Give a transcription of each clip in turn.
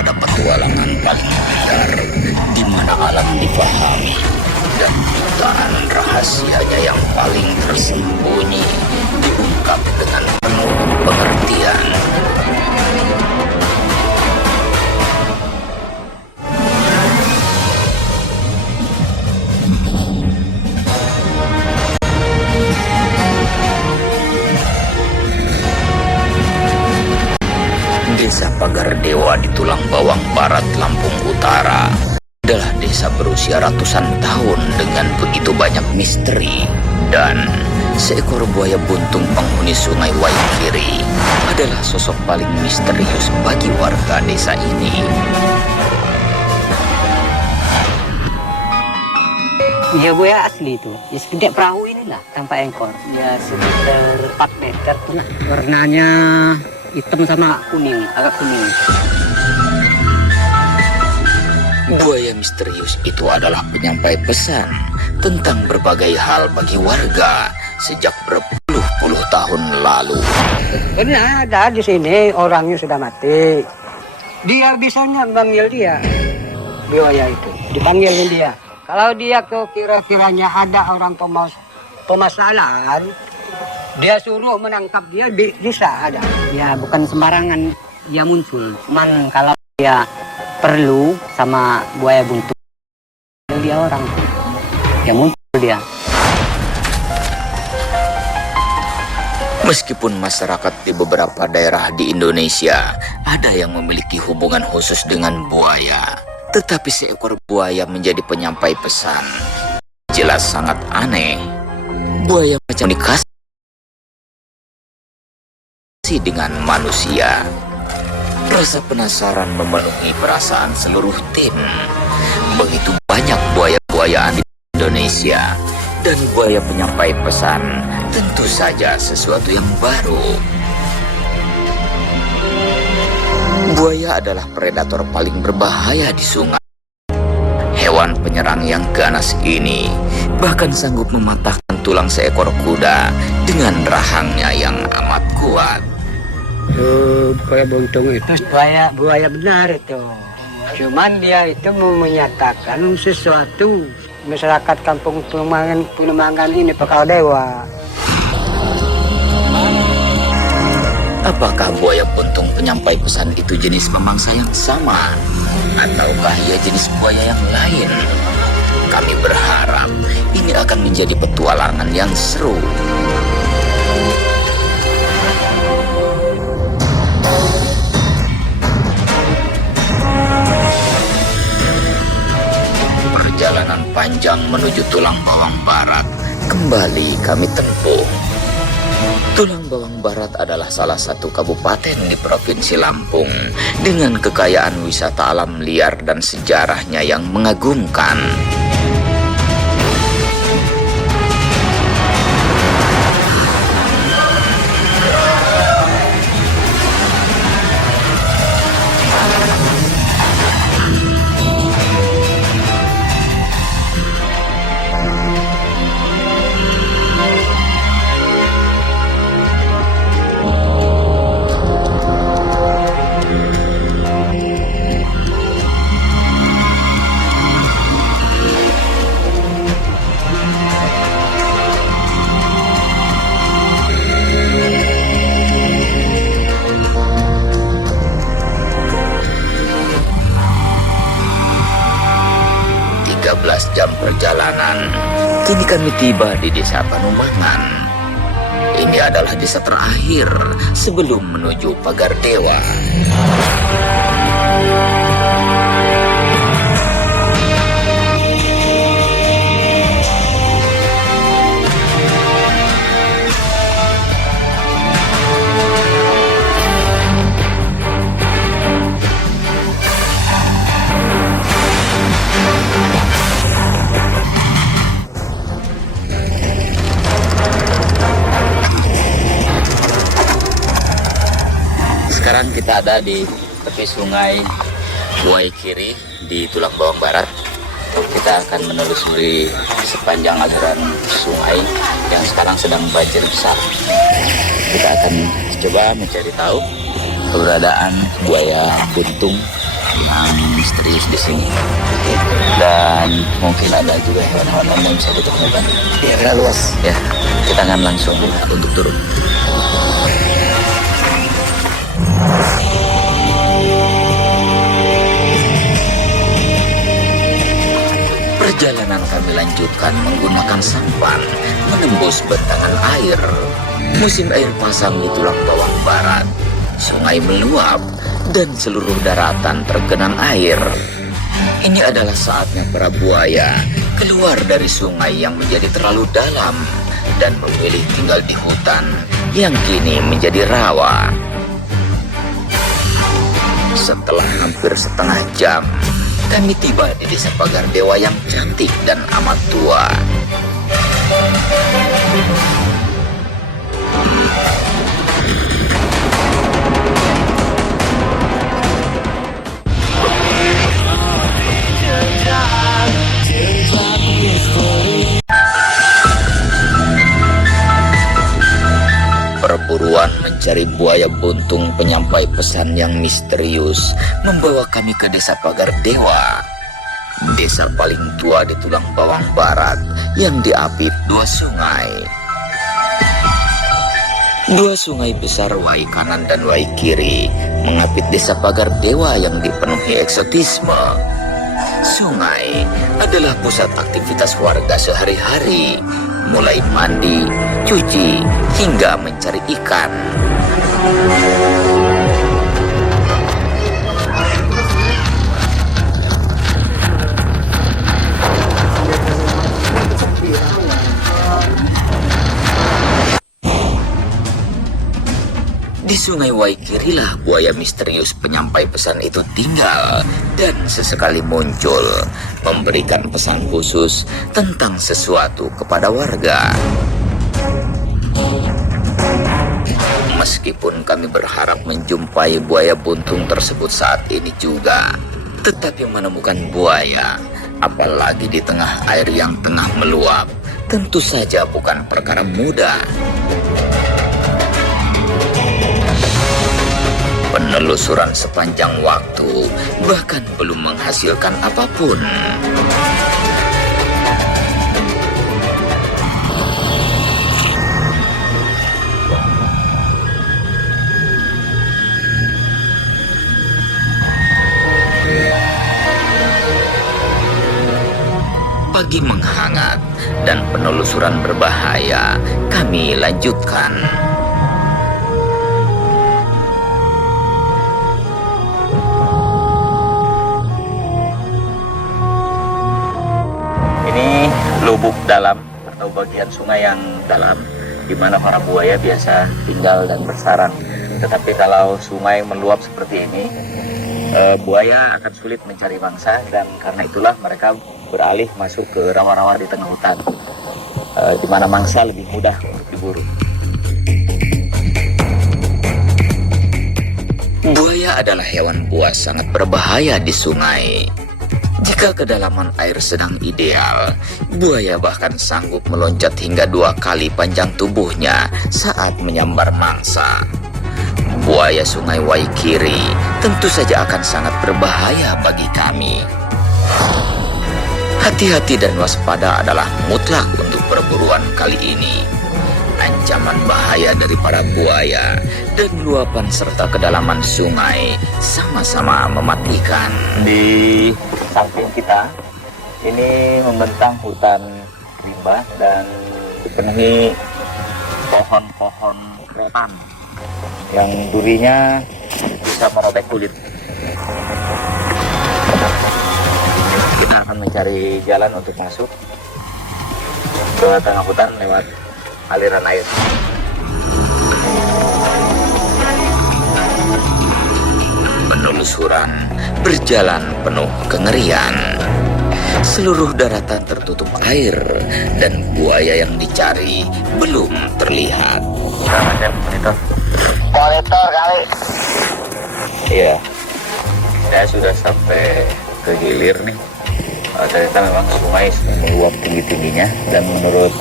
pada petualangan paling liar di mana alam dipahami dan jutaan rahasianya yang paling tersembunyi diungkap dengan penuh pengertian. Desa Pagar Dewa di Tulang Bawang Barat, Lampung Utara adalah desa berusia ratusan tahun dengan begitu banyak misteri. Dan seekor buaya buntung penghuni sungai Waikiri adalah sosok paling misterius bagi warga desa ini. Iya buaya asli itu, ya segede perahu inilah tanpa ekor. Ya sekitar 4 meter tuh. Warnanya hitam sama kuning, agak kuning. Buaya misterius itu adalah penyampai pesan tentang berbagai hal bagi warga sejak berpuluh-puluh tahun lalu. Karena ada di sini orangnya sudah mati. Dia bisanya manggil dia, buaya itu, dipanggilin dia. Kalau dia kira-kiranya ada orang pemasalahan, dia suruh menangkap dia, bisa ada. Ya bukan sembarangan dia muncul. Cuman kalau dia perlu sama buaya buntung, dia orang, ya muncul dia. Meskipun masyarakat di beberapa daerah di Indonesia ada yang memiliki hubungan khusus dengan buaya, tetapi seekor buaya menjadi penyampai pesan jelas sangat aneh. Buaya macam dikasih dengan manusia. Rasa penasaran memenuhi perasaan seluruh tim. Begitu banyak buaya-buayaan di Indonesia, dan buaya penyampai pesan tentu saja sesuatu yang baru. Buaya adalah predator paling berbahaya di sungai. Hewan penyerang yang ganas ini bahkan sanggup mematahkan tulang seekor kuda dengan rahangnya yang amat kuat. Buaya buntung itu buaya benar itu. Cuman dia itu mau menyatakan sesuatu. Masyarakat kampung Penemangan ini Pagar Dewa. Apakah buaya buntung penyampai pesan itu jenis pemangsa yang sama? Ataukah ia jenis buaya yang lain? Kami berharap ini akan menjadi petualangan yang seru. Perjalanan panjang menuju Tulang Bawang Barat kembali kami tempuh. Tulang Bawang Barat adalah salah satu kabupaten di Provinsi Lampung dengan kekayaan wisata alam liar dan sejarahnya yang mengagumkan. Jam perjalanan, kini kami tiba di desa Panumangan. Ini adalah desa terakhir sebelum menuju Pagar Dewa. Sekarang kita ada di tepi sungai Waikiri di Tulang Bawang Barat. Kita akan menelusuri sepanjang aliran sungai yang sekarang sedang banjir besar. Kita akan coba mencari tahu keberadaan buaya buntung yang misterius di sini. Dan mungkin ada juga hewan-hewan lain yang bisa ditemukan. Di area luas. Ya, kita akan langsung untuk turun. Perjalanan kami lanjutkan menggunakan sampan menembus bentangan air. Musim air pasang di tulang bawang barat. Sungai meluap dan seluruh daratan tergenang air. Ini adalah saatnya para buaya keluar dari sungai yang menjadi terlalu dalam dan memilih tinggal di hutan yang kini menjadi rawa. Setelah hampir setengah jam, kami tiba di desa Pagar Dewa yang cantik dan amat tua. Perburuan mencari buaya buntung penyampai pesan yang misterius membawa kami ke desa Pagar Dewa. Desa paling tua di tulang bawang barat yang diapit dua sungai. Dua sungai besar Wai Kanan dan Wai Kiri mengapit desa Pagar Dewa yang dipenuhi eksotisme. Sungai adalah pusat aktivitas warga sehari-hari, mulai mandi, cuci, hingga mencari ikan. Di sungai Waikirilah buaya misterius penyampai pesan itu tinggal dan sesekali muncul, memberikan pesan khusus tentang sesuatu kepada warga. Meskipun kami berharap menjumpai buaya buntung tersebut saat ini juga, tetapi menemukan buaya, apalagi di tengah air yang tengah meluap, tentu saja bukan perkara mudah. Penelusuran sepanjang waktu bahkan belum menghasilkan apapun. Pagi menghangat dan penelusuran berbahaya kami lanjutkan. Ini lubuk dalam atau bagian sungai yang dalam di mana para buaya biasa tinggal dan bersarang. Tetapi kalau sungai meluap seperti ini, buaya akan sulit mencari mangsa dan karena itulah mereka beralih masuk ke rawa-rawa di tengah hutan, di mana mangsa lebih mudah untuk diburu. Buaya adalah hewan buas sangat berbahaya di sungai. Jika kedalaman air sedang ideal, buaya bahkan sanggup meloncat hingga 2 kali panjang tubuhnya saat menyambar mangsa. Buaya sungai Waikiri tentu saja akan sangat berbahaya bagi kami. Hati-hati dan waspada adalah mutlak untuk perburuan kali ini. Ancaman bahaya dari para buaya dan luapan serta kedalaman sungai sama-sama mematikan. Di samping kita ini membentang hutan rimba dan dipenuhi pohon-pohon rotan yang durinya bisa merobek kulit. Kita akan mencari jalan untuk masuk ke tengah hutan lewat aliran air. Penelusuran berjalan penuh kengerian. Seluruh daratan tertutup air dan buaya yang dicari belum terlihat. Monitor kali. Iya. Saya sudah sampai ke hilir nih. Ternyata memang sungai sedang meluap tinggi-tingginya dan menurut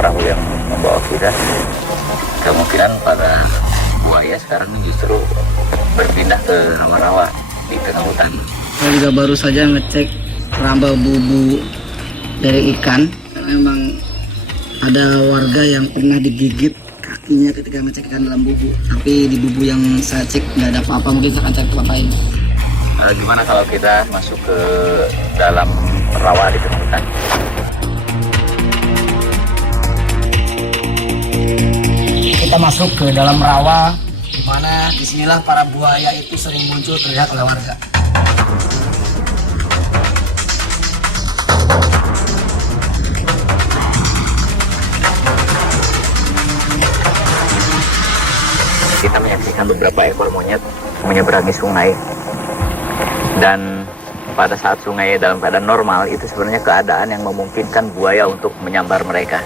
perahu yang membawa kita, kemungkinan pada buaya sekarang justru berpindah ke rawa-rawa di tengah hutan. Saya juga baru saja ngecek keramba bubu dari ikan. Memang ada warga yang pernah digigit kakinya ketika ngecek ikan dalam bubu. Tapi di bubu yang saya cek nggak ada apa-apa. Mungkin saya akan cek tempat lain. Gimana kalau kita masuk ke dalam rawa di tengah hutan? Kita masuk ke dalam rawa, di mana disinilah para buaya itu sering muncul terlihat oleh warga. Kita menyaksikan beberapa ekor monyet menyeberangi sungai, dan pada saat sungai dalam keadaan normal itu sebenarnya keadaan yang memungkinkan buaya untuk menyambar mereka.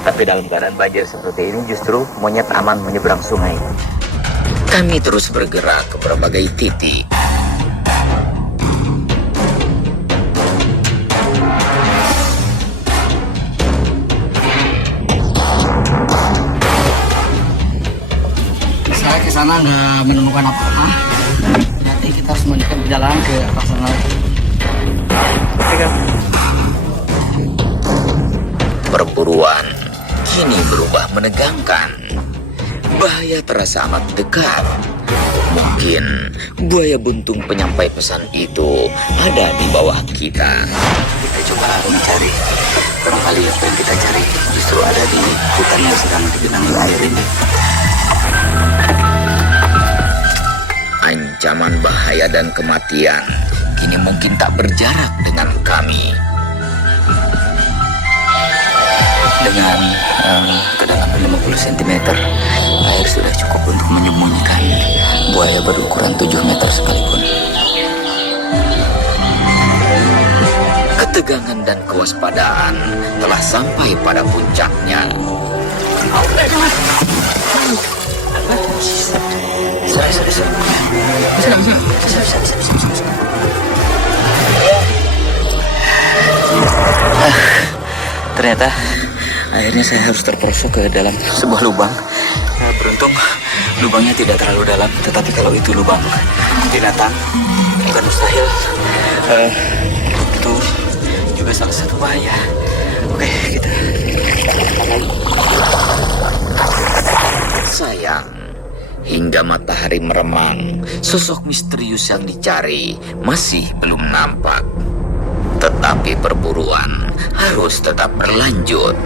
Tapi dalam keadaan banjir seperti ini justru monyet aman menyeberang sungai. Kami terus bergerak ke berbagai titik. Saya ke sana nggak menemukan apa-apa. Nanti kita harus melanjutkan perjalanan ke arah sana. Perburuan kini berubah menegangkan. Bahaya terasa amat dekat. Mungkin buaya buntung penyampai pesan itu ada di bawah kita. Kita coba mencari. Barangkali apa yang kita cari justru ada di hutan yang sedang digenangi air ini. Ancaman bahaya dan kematian kini mungkin tak berjarak dengan kami. Dengan kedalaman 50 cm, air sudah cukup untuk menyembunyikan buaya berukuran 7 meter sekalipun. Ketegangan dan kewaspadaan telah sampai pada puncaknya. Ternyata akhirnya saya harus terperosok ke dalam sebuah lubang. Beruntung lubangnya tidak terlalu dalam, tetapi kalau itu lubang binatang bukan mustahil. Itu juga salah satu bahaya. Oke, kita sayang. Hingga matahari meremang, sosok misterius yang dicari masih belum nampak. Tetapi perburuan harus tetap berlanjut.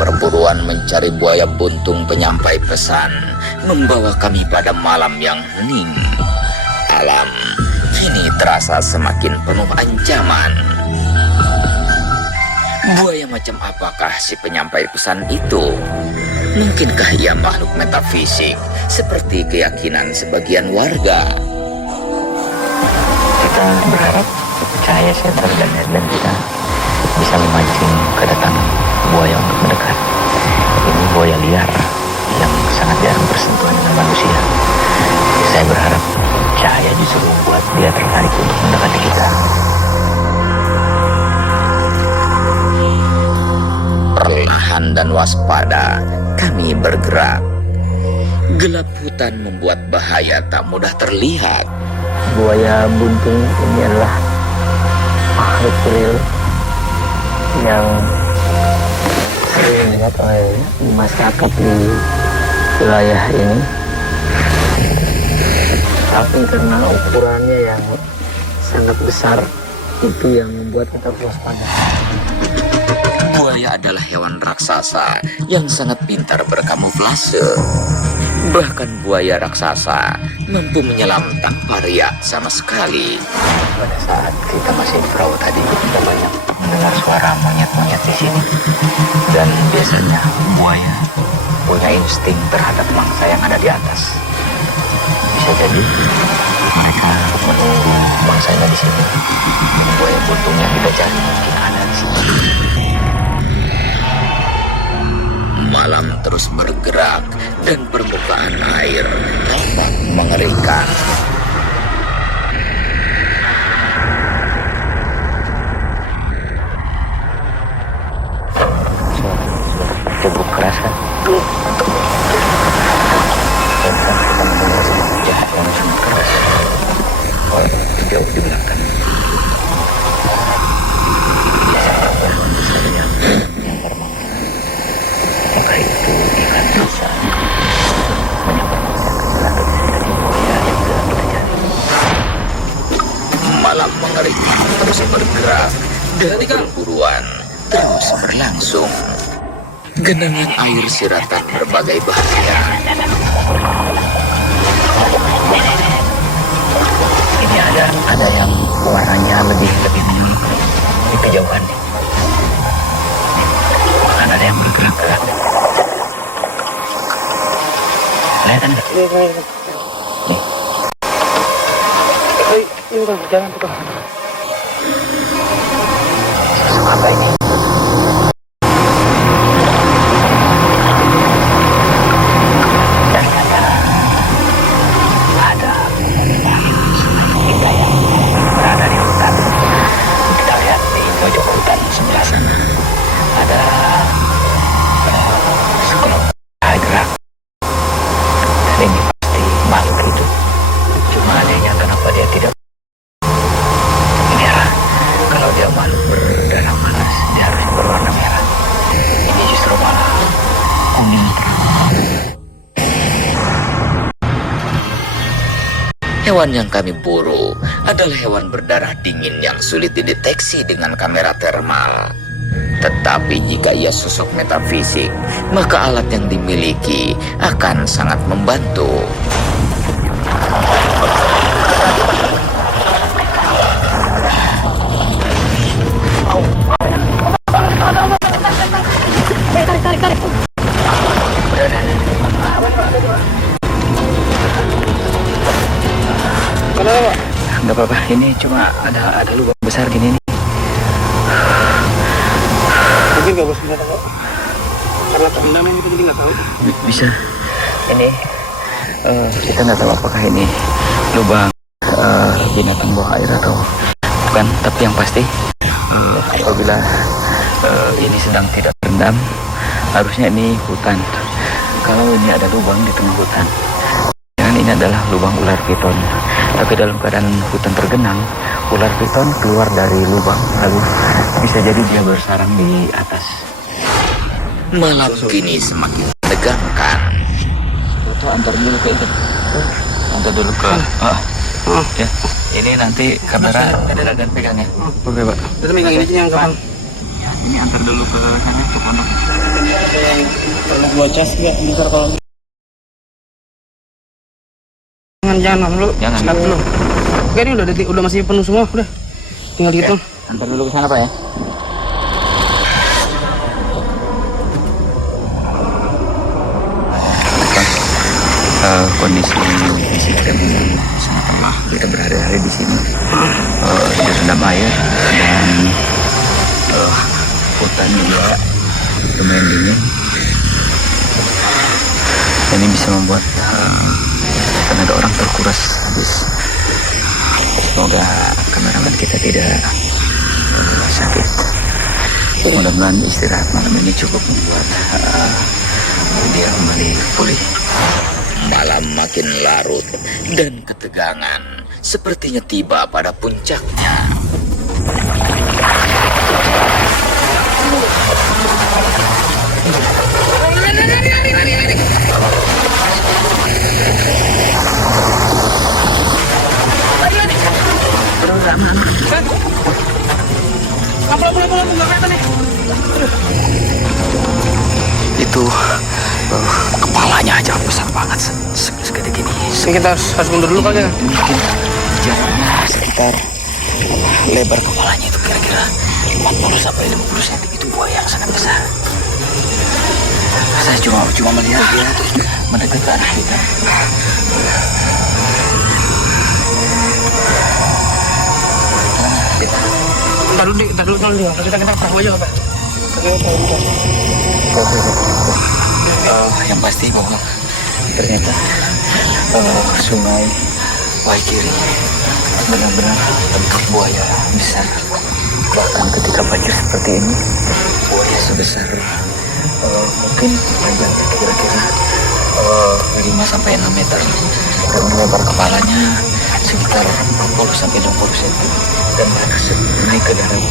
Perburuan mencari buaya buntung penyampai pesan membawa kami pada malam yang hening. Alam kini terasa semakin penuh ancaman. Buaya macam apakah si penyampai pesan itu? Mungkinkah ia makhluk metafisik seperti keyakinan sebagian warga? Kita berharap cahaya setan dan kita bisa memancing kedatangan buaya untuk mendekat. Ini buaya liar yang sangat jarang bersentuhan dengan manusia. Saya berharap cahaya justru membuat dia tertarik untuk mendekati kita. Perlahan dan waspada kami bergerak. Gelap hutan membuat bahaya tak mudah terlihat. Buaya buntung ini adalah makhluk real yang sering dilihat oleh masyarakat di wilayah ini, tapi karena ukurannya yang sangat besar itu yang membuat kita waspada. Buaya adalah hewan raksasa yang sangat pintar berkamuflase. Bahkan buaya raksasa mampu menyelam tanpa riak sama sekali. Pada saat kita masih di perahu tadi, kita banyak mendengar suara monyet-monyet di sini. Dan biasanya buaya punya insting terhadap mangsa yang ada di atas. Bisa jadi mereka menunggu Mangsanya di sini. Buaya buntung yang kita cari mungkin ada di sini. Malam terus bergerak dan permukaan air tampak mengerikan. Cukup keras kan? Dan kan kita mendengar suara jahat yang sangat keras. Oh, jauh di belakang. Sangat pohon besar yang bermangsa. Apakah itu ikan bisa menyebabkan atau bisa jadi buaya yang sedang kita cari? Malam mengerikan terus bergerak dan perburuan terus berlangsung. Genangan air siratan berbagai bahaya. Ini ada yang warnanya lebih menyi di kejauhan. Bahkan ada yang bergerak-gerak. Kelihatan nggak? Nih. Ini bang, jangan tuh. Sosok apa ini? Hewan yang kami buru adalah hewan berdarah dingin yang sulit dideteksi dengan kamera termal. Tetapi jika ia sosok metafisik, maka alat yang dimiliki akan sangat membantu. Nggak apa-apa, ini cuma ada lubang besar gini nih. Mungkin gak bos, nggak tahu. Karena terendam ini jadi nggak tahu. Bisa. Ini kita nggak tahu apakah ini lubang binatang bawah air atau bukan. Tapi yang pasti apabila ini sedang tidak terendam, harusnya ini hutan. Kalau ini ada lubang di tengah hutan, jangan ini adalah lubang ular piton. Tapi dalam keadaan hutan tergenang, ular piton keluar dari lubang, lalu bisa jadi dia bersarang di atas. Malam kini semakin menegangkan. Foto antar dulu ke itu. Antar dulu ke. Ya, ini nanti kamera dan pegang ya. Oke pak. Kita megang ini yang kapan? Ini antar dulu ke sana ke pondok. Kalau gua cas nggak bisa kalau. Jangan dulu. Jangan. Start dulu. Oke, ini udah masih penuh semua, udah. Tinggal gitu. Antar dulu ke sana Pak ya. Kondisi fisik kami sangat lemah. Kita berhari-hari di sini direndam air dan hutan juga lumayan dingin. Ini bisa membuat tenaga orang terkuras habis. Semoga kameramen kita tidak sakit. Mudah-mudahan istirahat malam ini cukup membuat dia kembali pulih. Malam makin larut dan ketegangan sepertinya tiba pada puncaknya. Itu kepalanya aja besar banget, segede gini. Kita harus mundur dulu kali ya. Mungkin jaraknya sekitar lebar kepalanya itu kira-kira 40 sampai 50 cm. Itu buaya yang sangat besar. Saya cuma melihat dia terus mendekat ke arah kita. Dulu dia, kita kena perahu aja apa? Yang pasti bahwa ternyata sungai Waikiri benar-benar tempat buaya besar. Bahkan ketika banjir seperti ini, buaya sebesar mungkin panjang kira-kira 5-6 meter, dan lebar kepalanya sekitar 40-60 cm, dan naik ke darat.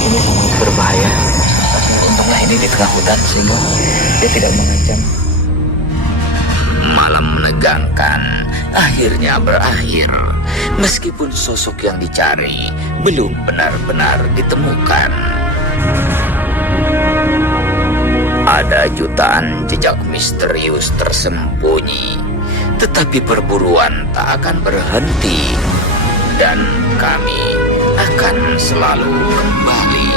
Ini sangat berbahaya. Untunglah ini di tengah hutan sehingga dia tidak mengancam. Malam menegangkan akhirnya berakhir, meskipun sosok yang dicari belum benar-benar ditemukan. Ada jutaan jejak misterius tersembunyi, tetapi perburuan tak akan berhenti, dan kami akan selalu kembali